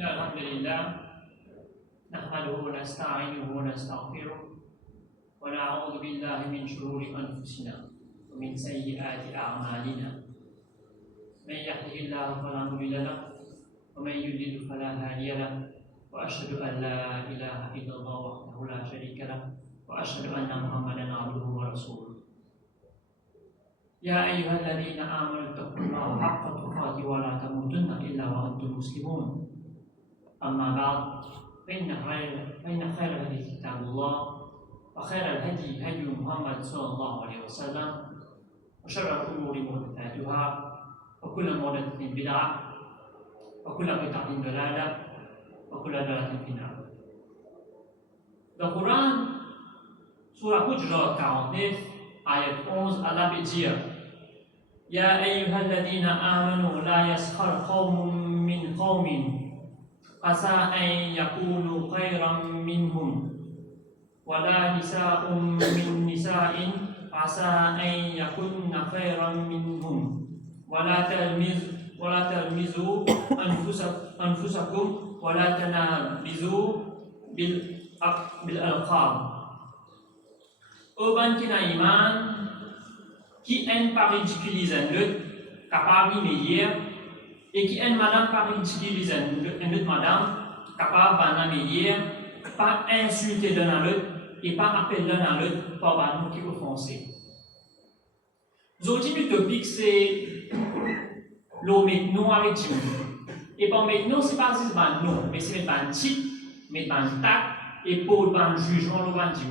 إن الحمد لله نحمده ونستعينه ونستغفره ونعوذ بالله من شرور أنفسنا ومن سيئات أعمالنا من يهده الله فلا مضل له ومن يضلل فلا هادي له وأشهد أن لا إله إلا الله وحده لا شريك له وأشهد أن محمدا عبده ورسوله يا أيها الذين آمنوا اتقوا الله حق تقاته ولا تموتن إلا وأنتم مسلمون أما بعد فإن خير الحديث كتاب الله وخير الهدي هدي محمد صلى الله عليه وسلم وشر الأمور محدثاتها وكل محدثة بدعة وكل بدعة ضلالة وكل ضلالة في النار. Dans le Coran, Surah Hujurat 49, ayat 11, Allah veut dire Ya ayyuhalladhina amanu la yaskhar qawmun min qawmin asa an yakunu khayran minhum wala nisa'un min nisa'in asa an yakunna khayran minhum wala talmizu anfusakum wala tanabizu bil alqab. Auban qui n'a iman, qui aime pas ridiculiser un autre, capable de meilleur, et qui aime madame pas ridiculiser un autre madame, capable de meilleur, pas insulter l'un à l'autre, et pas appeler l'un à l'autre par nous qui offensés. Aujourd'hui, le topic c'est l'eau maintenant avec Dieu. Et pour maintenant, c'est pas juste non, mais c'est mettre un titre, mettre un tac, et pour un jugement, le Dieu.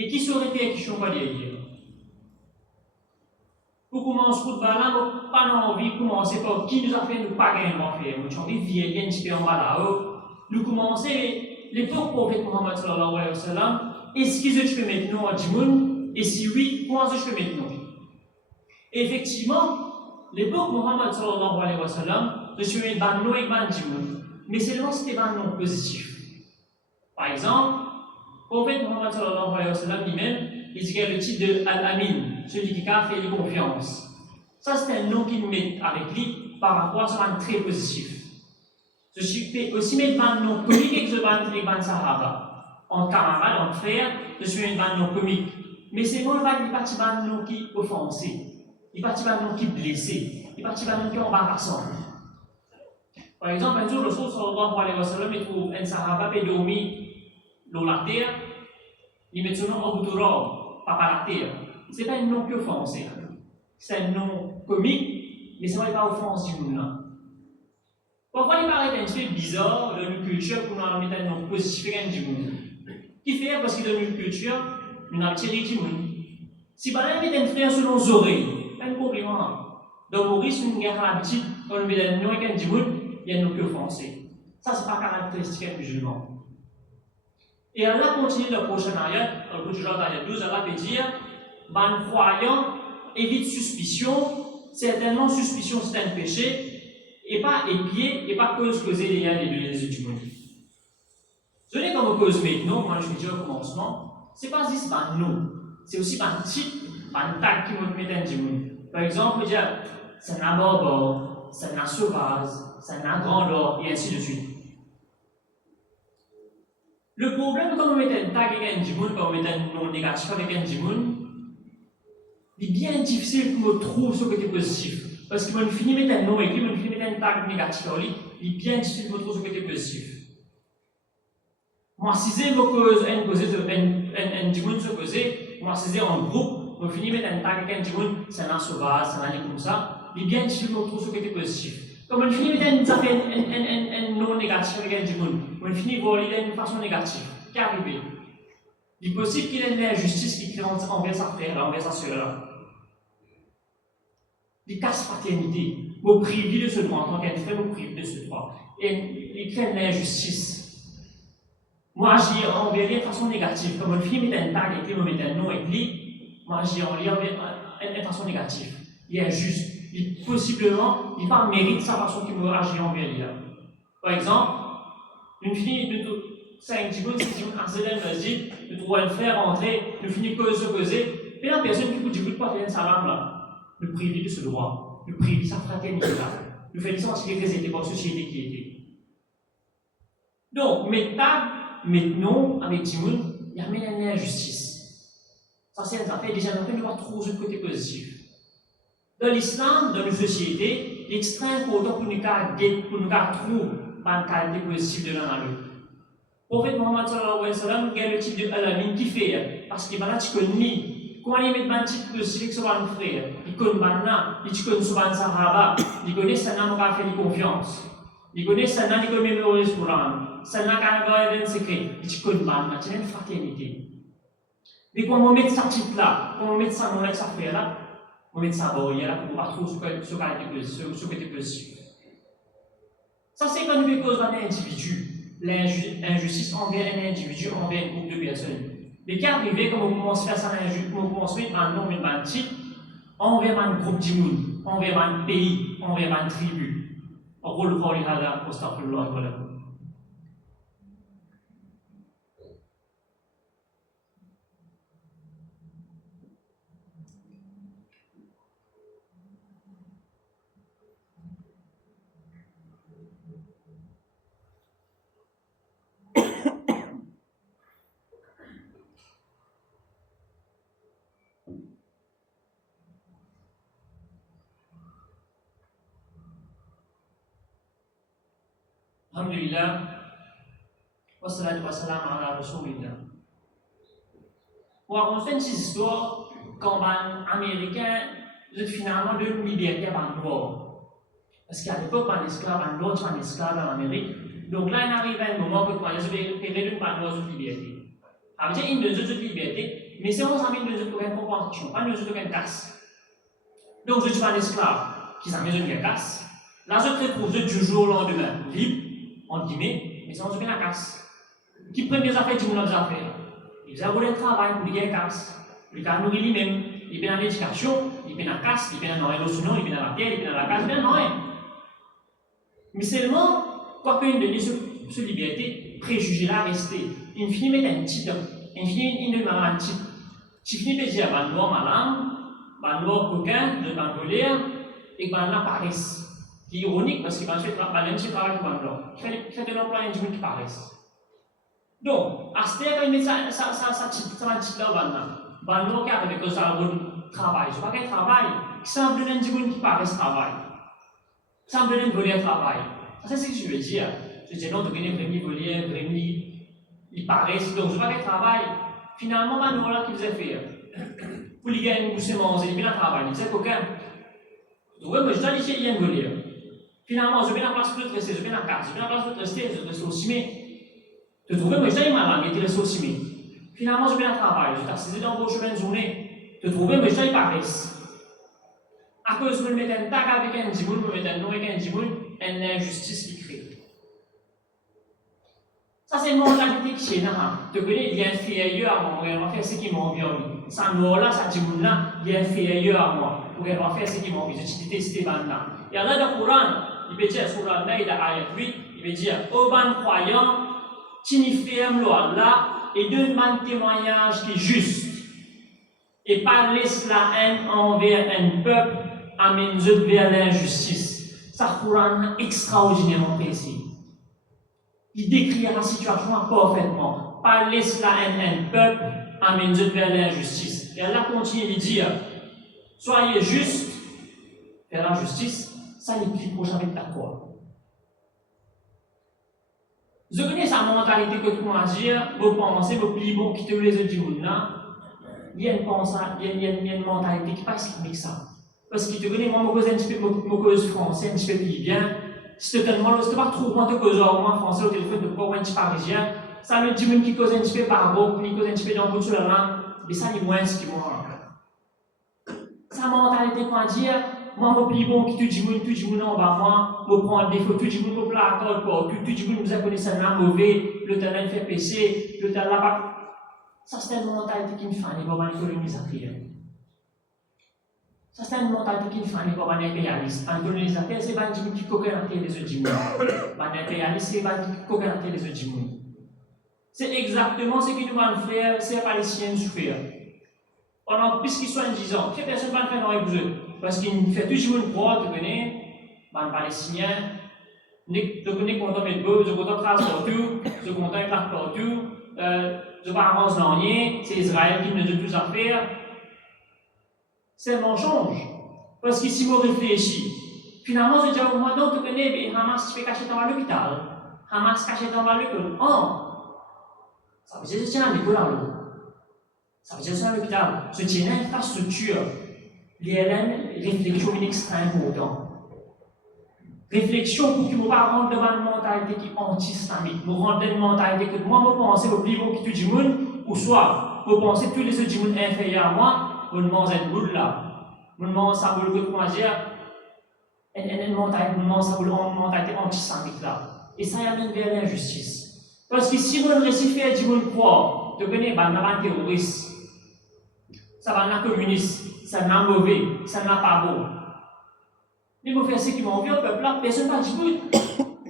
Et qui serait fait qui sont pas derrière? Pour commencer pour là, pas envie de commencer par qui nous a fait nous pas gagner à faire. Nous avons envie de vieillir un petit peu en bas là-haut. Nous commençons l'époque prophète Mohammed sallallahu alayhi wa sallam. Est-ce que je peux maintenant à Djimoun? Et si oui, comment je peux maintenant? Effectivement, l'époque Mohammed sallallahu alayhi wa sallam, je suis un ban non et ban Djimoun. Mais seulement c'était un non positif. Par exemple, le prophète Mohammed sallallahu alayhi wa sallam lui-même, il dit qu'il y a le titre de Al-Amin, celui qui a fait confiance. Ça, c'est un nom qu'il met avec lui par rapport à un très positif. Je suis aussi mettre un nom comique avec le ban Sahaba. En camarade, en frère, je suis un nom comique. Mais c'est bon, il partit un nom qui offensé. Il partit un nom qui blessé. Il partit un nom qui embarrassant. Par exemple, un jour, le Rasul sallallahu alayhi wa sallam, il trouve un Sahaba qui dormi dans la terre, il met son nom en Boutourab, pas par la terre. Ce n'est pas un nom qui offensé. C'est un nom comique, mais ça ne va pas offenser du monde. Parfois, il paraît un petit peu bizarre dans une culture pour nous mettre un nom positif du monde. Qui fait parce que dans une culture, nous avons tiré du monde. Si par exemple, il met un frère selon nos oreilles, pas de problème. Dans Maurice, nous avons l'habitude, quand on met un nom du monde, il y a un nom qui offensé. Ça, ce n'est pas caractéristique du musulman. Et Allah continue le prochain ayat, le Hujurat ayat 12, Allah peut dire ban croyant évite suspicion, certainement suspicion c'est un péché, et pas épier, et pas cause causer les deux du monde. Ce n'est comme cause maintenant, moi je me dis au commencement, c'est pas juste ban non, c'est aussi ban titre, ban tag qui me met un du monde. Par exemple, dire c'est un barbare, c'est un sauvage, c'est un grandeur, et ainsi de suite. Le problème, quand on met un tag avec un djimoun, quand on met un nom négatif avec un djimoun, il est bien difficile pour me trouver ce côté positif. Parce que quand on finit de mettre un nom et puis on finit de mettre un tag négatif, il est bien difficile pour me trouver ce côté positif. Moi, si c'est un djimoun se causer, moi, si c'est en groupe, on finit de mettre un tag avec un djimoun, c'est un sauvage, c'est un comme ça, il est bien difficile pour me trouver ce côté positif. Comme on finit de un nom négatif avec un djimoun, on finit de voler d'une façon négative. Qu'est arrivé? Il est possible qu'il y ait une injustice qui crée envers sa frère, envers sa soeur. Il casse paternité. Vous privez de ce droit en tant qu'un frère, vous privez de ce droit. Et il crée une injustice. Moi, j'agis envers lui de façon négative. Comme on finit de mettre un tag et puis on met un nom et puis, moi, j'agis envers lui de façon négative. Il est injuste. Possiblement, il pas mérite sa façon qu'il veut agir envers lui. Par exemple, une fille de 5 secondes, 6 secondes, harceler le masjid, de trouver un frère rentrer, de finir causer, et la personne qui vous dit pas faire un salam là, le priver de ce droit, le priver de sa fraternité là, le fait de sentir que c'était pour la société qui était. Donc, maintenant, avec Timoun, il y a une injustice. Ça, c'est un fait déjà, on doit trouver le côté positif. Dans l'islam, dans une société, l'extrême important pour nous trouver une qualité positive de l'un à l'autre. Le prophète Mohammed sallallahu alayhi wa sallam, il y a le type de alamin qui fait, parce qu'il va là, tu connais, comment il met un type positif sur un frère, il connaît maintenant, il connaît sur un sahaba, il connaît ça n'a pas fait confiance, il connaît ça n'a pas mémorisé le Coran, ça n'a pas gardé un secret, il connaît maintenant, c'est une fraternité. Mais quand on met ça type là, quand on met ça mon ex frère là, on met ça bon, il y a là pour pouvoir trouver ce côté positif. Ça c'est quand nous cause d'un individu. L'injustice envers un individu, envers un groupe de personnes. Mais qu'est arrivé quand on commence à faire ça, on commence à mettre un nom, un titre, envers un groupe de monde, envers un pays, envers une tribu. On va le voir les hadar, astaghfirullah wa lakum. Alhamdulillah, wa salatu wa salam ala rasulillah. On va raconter une petite histoire quand un Américain finalement de liberté par le noir. Parce qu'à l'époque, un esclave, un autre esclave en Amérique. Donc là, il arrive un moment que quand ils ont péré par noir de liberté. Ça veut dire une de liberté, mais c'est on s'en met de une compréhension, pas de une casse. Donc je suis un esclave qui s'en met une casse. Là, je te retrouve du jour au lendemain, libre, entre guillemets, mais sans aucune casse. Qui prend des affaires, qui nous des affaires. Il a voulu travail pour gagner casse. Il a nourri lui-même. Il est dans l'éducation, il est dans la casse, il est dans la notion, il est dans la terre, il est dans la casse, il est dans rien. Mais seulement, quoi qu'une de cette liberté, préjugé là, resté. Il finit mettre un titre, il finit de mettre un titre. Il finit de dire, ban noir malin, ban noir coquin, de ban colère, et ban la paresse. Qui est ironique parce qu'il va faire travail pour ban noir. Il fait de l'emploi individuel qui paresse. Donc, à ce moment-là, il met ça titre là au ban noir. Ban noir qui arrive avec ça, un travail. Ce n'est pas qu'un travail, qui semble un individu qui paresse travail. Semble un voler travail. Ça, c'est ce que je veux dire. Je dis non, de gagner vraiment voler, vraiment, il paraissent. Donc, je vois qu'un travail, finalement, ban noir là qui faisait faire. Pour lui gagner une bouche de manger, il vient à travail. Il disait qu'aucun. Donc, moi, je dis qu'il y a un voler. Finalement, je viens à la place de rester, je viens à la carte, je viens à la place de rester, je reste au cimé. Je trouvais, moi, j'ai malade, il était resté au cimé. Finalement, je viens à travail, je suis assisté dans vos chemins de journée. Je trouvais, mais j'ai paresse. À cause de me mettre un tag avec un djimoun, me mettre un nom avec un djimoun, une injustice qui crée. Ça, c'est une mentalité qui est là. Tu connais, il est inférieur à moi, on va faire ce qui m'environne. Ça, là, ça djimoun là, il est inférieur à moi, on va faire ce qui m'environne. Je déteste là. Et Allah, dans le Coran, il peut dire, sur la il a ayat 8, il peut dire, ô ban croyant, t'inifierme Allah et donne-moi un témoignage qui est juste. Et pas laisse la haine envers un peuple, amène vers l'injustice. Ça, Coran extraordinairement précis. Il décrit la situation parfaitement. Pas laisse la haine un peuple, amène vers l'injustice. Et Allah continue de dire, soyez justes, faire la justice, ça n'implique pas jamais d'accord. Je connais sa mentalité que tu vas dire, vous pensez, vous pliez, vous quittez les autres du là. Il y a une mentalité qui passe avec ça. Parce que tu connais, moi, je cause un petit peu, je cause français, un petit peu libyen. Si tu te demandes, si tu vas trouver moi, tu causes au moins français au téléphone, de quoi, un petit parisien, ça veut dire qui cause un petit peu par rapport, qui cause un petit peu dans le bout de la langue, mais ça, il est moins ce qui moi. Sa mentalité, qu'on dire, moi, je plie bon, qui tout le monde en bas, moi, je prends des photos, tout le monde me placard, tout le monde nous a connu ça, mauvais, le talent fait pécher, le talent pas. Ça, c'est une mentalité qui me fait aller voir les colonisateurs. Ça, c'est une mentalité qui me fait aller voir les impérialistes. Un colonisateur, c'est pas un qui coquette les autres du monde. Un impérialiste, c'est pas un qui coquette les autres du monde. C'est exactement ce que nous allons faire, c'est les Palestiniens souffrir. Pendant plus qu'ils soient 10 ans, personne ne va le faire dans les besoins. Parce qu'il fait tout le monde croire, tu connais, les Palestiniens, Je connais content mettre beau, je content trace partout, je content éclate partout, je pas avance dans rien, c'est Israël qui me donne tout à faire. C'est mon change. Parce qu'ici, moi réfléchis. Finalement, je dis à moi, non, tu connais, Hamas fait cacher dans l'hôpital. Hamas caché dans l'école. Oh! Ça veut dire que je tiens à l'école à l'eau. Ça veut dire que je tiens à l'hôpital. Je tiens à l'infrastructure. L'ILM, réflexion est extrêmement importante. Réflexion pour que ne pas rendre devant une mentalité qui est anti-islamique. Nous rendre une mentalité que moi, je pense au plus haut qui tout le monde, ou soit, je pense que tous les autres gens inférieurs à moi, je me mange une boule là. Je me mange ça boule que moi dire, une mentalité anti-islamique là. Et ça amène vers l'injustice. Parce que si on récifie à dire qu'on croit, tu connais, bah, on a un terroriste, ça va un communiste, ça n'a pas mauvais, ça n'a pas beau. Les mauvais ceux qui m'ont vu au peuple là, personne n'a dit good.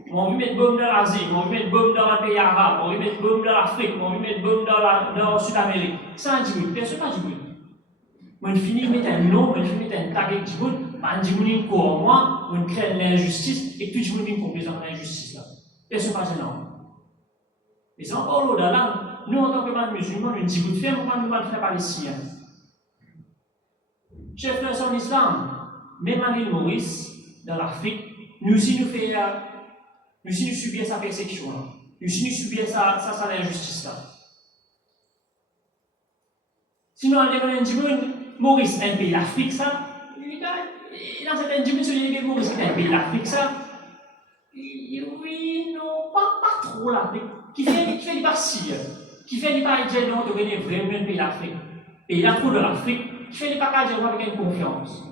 Ils m'ont vu mettre bombe dans l'Asie, ils m'ont vu mettre bombe dans le pays arabe, ils m'ont vu mettre bombe dans l'Afrique, ils m'ont vu mettre bombe dans le Sud-Amérique. Ça n'a dit good, personne n'a dit good. On finit de mettre un nom, on finit de mettre un tag avec du good, on dit qu'on est pour moi, on crée l'injustice et tout le monde est complaisant dans l'injustice là. Personne n'a dit non. Mais c'est encore au-delà, nous en tant que musulmans, nous disons de faire, pourquoi nous ne le faire palestinien? Chef de son islam, même à l'île Maurice, dans l'Afrique, nous aussi nous subissons sa persécution là. Nous aussi nous subissons sa l'injustice là. Sinon, on a dit Maurice, un pays d'Afrique ça, dans certaines dimensions, il y a Maurice, un pays d'Afrique ça, oui, non, pas trop l'Afrique. Qui fait des parties, qui fait des parties de devenir vraiment un pays d'Afrique. Et il y a trop de l'Afrique, qui fait des parties avec une confiance.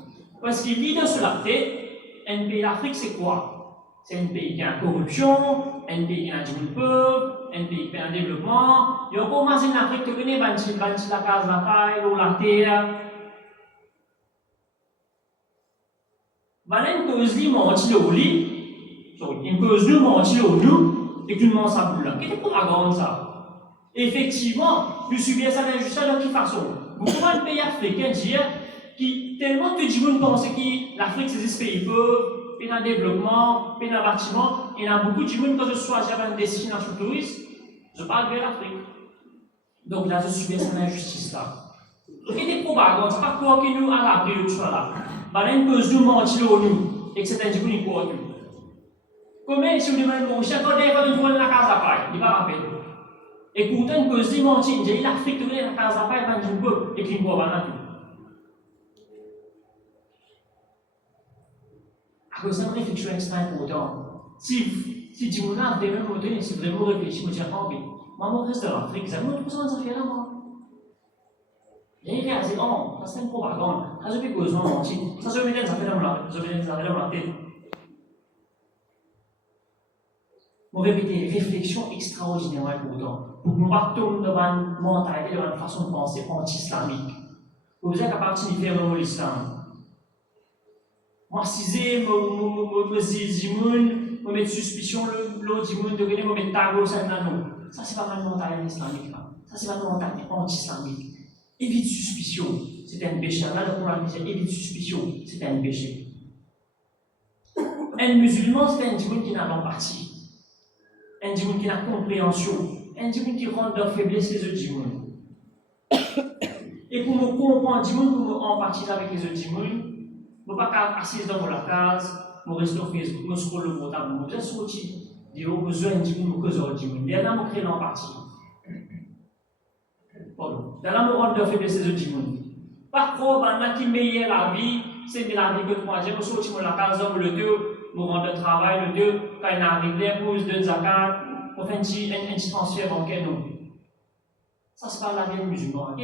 Parce qu'il lit de cela, un pays d'Afrique, c'est quoi? C'est un pays qui a la corruption, un pays qui a du pauvre, un pays qui a un développement. Il y a encore moins en Afrique, tu connais, la case, la paille, l'eau, la terre. Une cause de mentir au lit, une cause de mentir au nous, et que tu demandes ça pour là. Qu'est-ce que pour la ça? Effectivement, nous subissons ça d'injustice de quelle façon? Vous pouvez un pays africain dire qui tellement que du monde pense que l'Afrique c'est un pays pauvre, pays en développement, pays en bâtiment, et il y a beaucoup de monde quand je choisis une destination touriste, je parle de l'Afrique. Donc là, je subis cette injustice là. Qu'est-ce que propagande? C'est pas quoi que nous à l'abri de ça là. Voilà une cause de mentir au nous, et que c'est un petit peu une quoi nous. Comment si vous demandez mon chien, quand on est dans la case à paille, il va rappeler. Et pourtant, une cause de mentir, il dit l'Afrique est dans la case à paille, il va dire peu, et qu'il ne voit pas tout. À cause d'une réflexion extrêmement importante. Si tu m'as vraiment monté, si vraiment réfléchi, je me dis, ah oui, moi, je reste dans l'Afrique, ça me trouve ça fait là, moi. Et il a dit, oh, ça c'est une propagande, ça je fais cause de mentir, ça je vais mettre ça fait dans la tête. On répète réflexion extraordinairement importante pour que nous partons devant une mentalité, devant une façon de penser anti-islamique. Vous savez qu'à partir du faire l'islam, moi, si je me mets suspicion, l'autre monde de venir me mettre tago, ça c'est pas une mentalité islamique. Ça c'est pas une mentalité anti-islamique. Évite suspicion, c'est un péché. Là, le Coran dit évite suspicion, c'est un péché. Un musulman, c'est un monde qui n'a pas parti. Un monde qui n'a pas compréhension. Un monde qui rend leur faiblesse les autres mondes. Et pour me comprendre, pour me empathiser avec les autres mondes, je ne peux pas assis dans la case, je reste sur Facebook, je scrolle le portable, je vais sortir, je vais besoin de monde, je vais besoin de là, je crée l'empathie. Pardon. Là, je rends leur faiblesse les autres mondes. Par contre, il qui meilleur la vie, c'est la vie que moi, je vais sortir dans la case, le deux, je rentre le travail, le deux, quand il arrive, l'épouse de zakat, on fait un petit transfert bancaire, non. Ça, c'est pas la vie musulmane. Ok?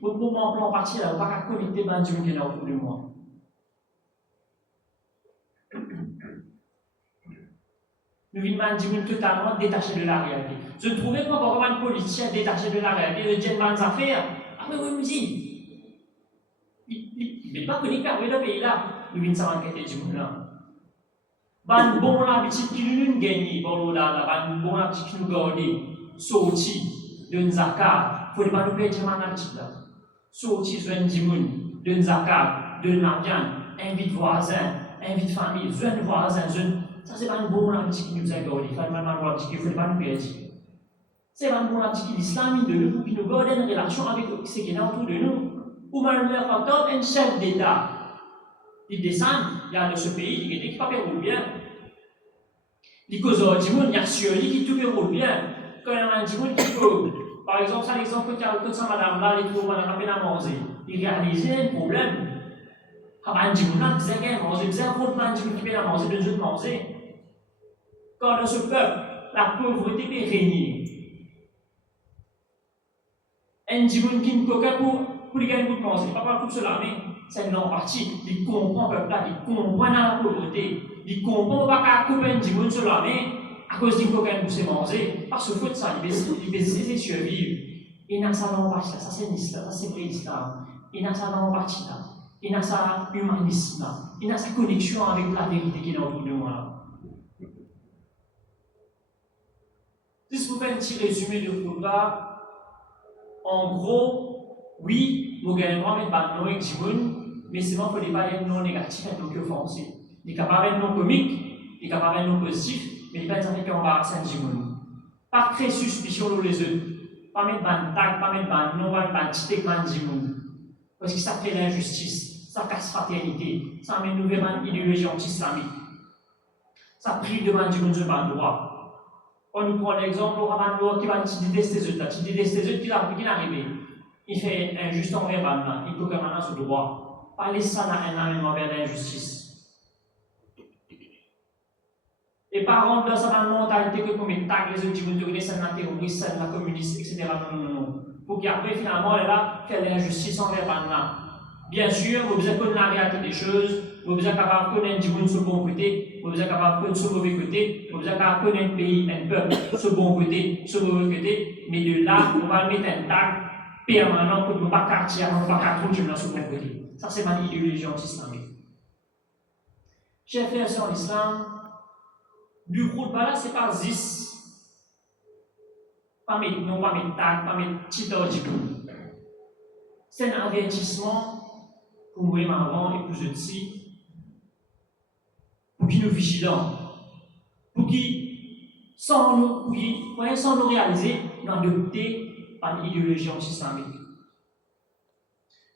Pour mon plan parti, là, on ne va pas connecter avec Dieu qui est là autour de moi. Nous vivons totalement détachés de la réalité. Je trouvais qu'on va avoir un politicien détaché de la réalité, de dire des affaires. Ah, mais oui, nous dit. Il n'est pas connecté avec le pays là. Nous vivons ça en quête du monde là. Ban bon habitude qui nous gagne, bon là, ban bon habitude qui nous garde, sorti de zakat, faut pas nous perdre mon habitude là. Sorti sur un dimoun, de zakat, de la viande, invite voisin, invite famille, jeune voisin, jeune Ça, c'est pas un bon habitude qui nous a gardé. Il faut pas un bon habitude qui fait pas nous perdre. C'est pas un bon habitude qui l'islam de nous, qui nous garde une relation avec ce qui est autour de nous. Ou même le facteur, un chef d'État, il descend, il y a dans ce pays, il dit qu'il ne peut pas bien. Il cause il y a sur lui qui tout peut bien. Quand il y a un qui peut, par exemple, ça l'exemple que ça madame là, il trouve madame peine à manger. Il réalise un problème. Quand un qui là, disait qu'il manger, disait un autre man qui peine à manger, de manger. Quand dans ce peuple, la pauvreté peut régner. Un qui ne peut pas pour les gagner pour manger, pas pour cela, mais c'est une partie. Il comprend le peuple là, il comprend la pauvreté. Il comprend pas qu'à couper un petit peu sur la main à cause d'une coquine pour se manger. Parce que faut ça, il va essayer de survivre. Il n'a ça dans partie là, ça c'est l'islam, ça c'est vrai l'islam. Il n'a ça dans partie là. Il n'a ça humanisme là. Il n'a sa connexion avec la vérité qui est autour de moi là. Si je vous fais un petit résumé de Koba, en gros, oui, nous gagnons mais pas non eximone, mais c'est bon qu'il faut pas être non négatif et non offensif. Il est capable d'être non comique, il est capable d'être non positif, mais il n'est pas des qui embarrassent un jimon. Pas créer suspicion dans les autres. Pas mettre ban tag, pas mettre ban non, pas mettre titek ban jimon. Parce que ça crée l'injustice, ça casse fraternité, ça amène une nouvelle idéologie anti-islamique. Ça prive de ban jimon sur ban droit. On nous prend l'exemple, on va ban qui va détester les autres, qui déteste les autres, qui n'arrive. Il fait injuste envers ban, il peut que maintenant sur droit. Pas laisser ça dans un même envers l'injustice. Et par contre, dans sa mentalité que comme les tags, les autres, ils vont c'est un terroriste, c'est un communiste, etc. Non. Pour qu'après, finalement, elle va faire l'injustice envers Banna. Bien sûr, vous avez connu la réalité des choses, vous êtes capable de connaître du monde sur le bon côté, vous êtes capable de connaître sur le mauvais côté, vous êtes capable de connaître un pays, un peuple sur le bon côté, sur le mauvais côté, mais de là, on va mettre un tag permanent pour ne pas quartier, on ne va pas continuer sur le bon côté. Ça, c'est ma idéologie anti-islamique. Chers frères et sœurs en islam, du groupe là, c'est pas 10. Pas mes noms, pas mes tags, pas mes titres du tout. C'est un avertissement pour moi, avant et pour je dis, pour qu'ils nous vigilants, pour qu'ils, sans nous réaliser, nous adopter par l'idéologie anti-islamique.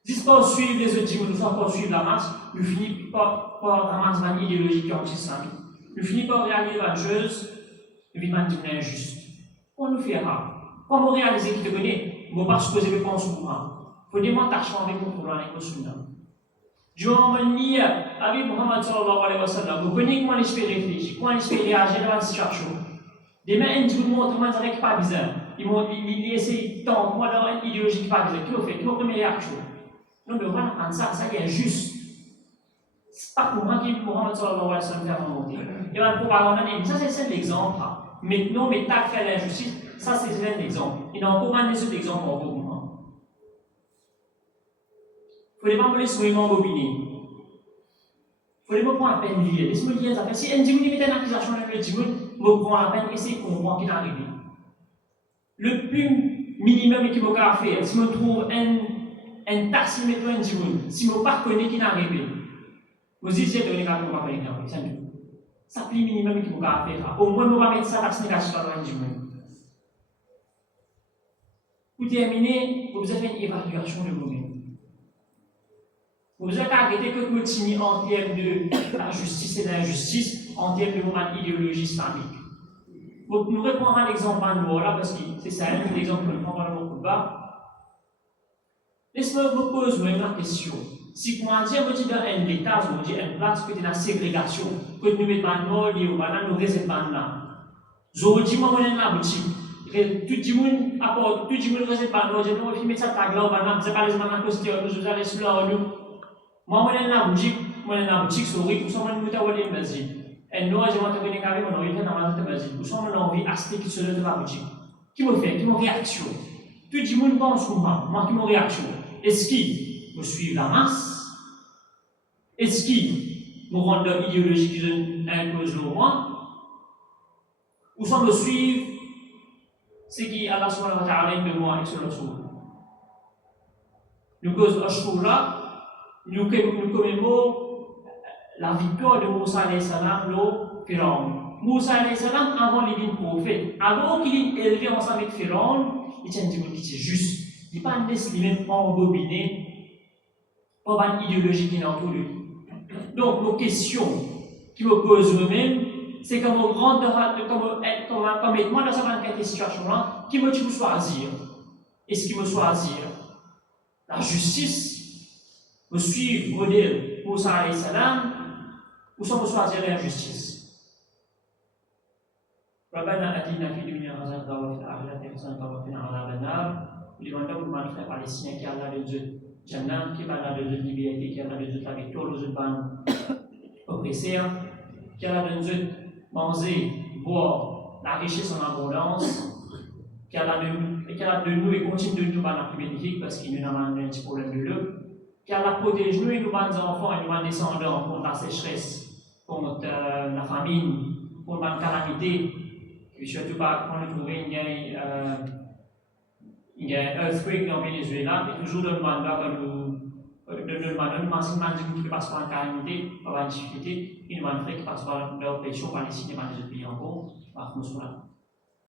Si pas suivre les autres, nous sommes pas suivre la masse, nous finissons par la masse d'une idéologie anti-islamique. Nous finissons par réaliser la chose, nous vivons d'une injuste. On nous fait rare. Comment réaliser qu'il te connaît, nous ne pas supposer le pense au courant. Il faut demander avec mon Coran et mon Sunna. Durant mon lit avec Muhammad sallallahu alayhi wa sallam, vous connaissez comment je peux réfléchir, comment je peux réagir dans la situation. Demain, un dit, vous montrez comment ça n'est pas bizarre. Ils essaient tant, comment dans une idéologie qui n'est pas bizarre. Qui fait? Qui est la première réaction? Non, mais on va prendre ça, ça qui est juste. Ce n'est pas pour moi qui Muhammad sallallahu alayhi wa sallam fait remonter. Et bien, pour parler, ça c'est l'exemple. Maintenant, mais t'as fait l'injustice, ça c'est un exemple. Il y a encore un autre exemple en vous. Il ne faut pas me laisser m'embobiner. Il ne faut pas prendre la peine de lire. Laisse-moi lire ça. Si un dimanche met une accusation dans le dimanche, je prends la peine d'essayer de comprendre qui est arrivé. Le plus minimum qu'il faut faire, si je trouve un taxi mettant un dimanche, si je ne pas connais qui est arrivé, vous dites que je ne pas connaître qui est arrivé. C'est le plus minimum qu'il faut faire. Au moins, je vais mettre ça taxi négatif dans un dimanche. Pour terminer, vous avez fait une évaluation de vous-même. Vous avez arrêté que continuer en termes de la justice et de l'injustice, en termes de idéologie islamique. Donc, nous reprendrons l'exemple en là, parce que c'est ça, l'exemple que nous prendrons dans le bas. Laissez-moi vous poser la question. Si vous m'avez dit dans un état, vous dites une place que dans la ségrégation, que nous mettons en mort, nous réservons là. Je dis, moi, on est dans la boutique. Tout le monde apporte, tout le monde réserve pas, je vais mettre ça tag là, je vais pas les mains à cause de nous, je vais aller sur la rue. Moi, je suis dans la boutique, souris, nous sommes dans le masjid. Et nous, je vais te donner carré, on a envie dans le masjid. Nous sommes dans l'envie d'acheter qui se dans la boutique. Qui me fait? Qui me réaction? Tout le monde pense comme moi qui me réaction. Est-ce qu'il me suit la masse? Est-ce qu'il me rend dans l'idéologie qui impose le moi? Ou sans me suivre ce qui Allah subhanahu wa ta'ala de moi et sur le soul? Nous cause Ashura. Nous commémorons la victoire de Moussa alayhi salam, Pharaon. Moussa alayhi salam, avant les prophètes, avant qu'il est élevé ensemble avec Pharaon, il tient dit qui est juste. Il n'est pas lui-même embobiné par une idéologie qui est autour de lui. Donc, nos questions qui me posent moi-même, c'est comment rendre, comment être moi dans cette situation-là, qui me dit choisir. Est-ce qu'il me choisir la justice, me suivre, modèle Moussa alayhi salam, ou sans me choisir l'injustice? ربنا آتنا في الدنيا حسنة وفي الآخرة حسنة وقنا عذاب النار. Demandons pour les frères palestiniens qui a la de Dieu, Jannah, qui a la de Dieu liberté, qui a la de Dieu la victoire, aux ban oppresseurs, qui a la de Dieu manger, boire, la richesse en abondance, qui a la de nous et continue de nous ban la plus bénéfique parce qu'il nous a un petit problème de l'eau, qui a la protège nous et nous ban enfants et nous ban descendants contre la sécheresse, contre la famine, contre la calamité. Et surtout, quand on trouve il y a un earthquake dans le Venezuela, et toujours dans le mandat que nous massivement dit que passe par la calamité, par la difficulté, il nous manque qui passe par leur péché, par les signes, par les autres pays encore, par nous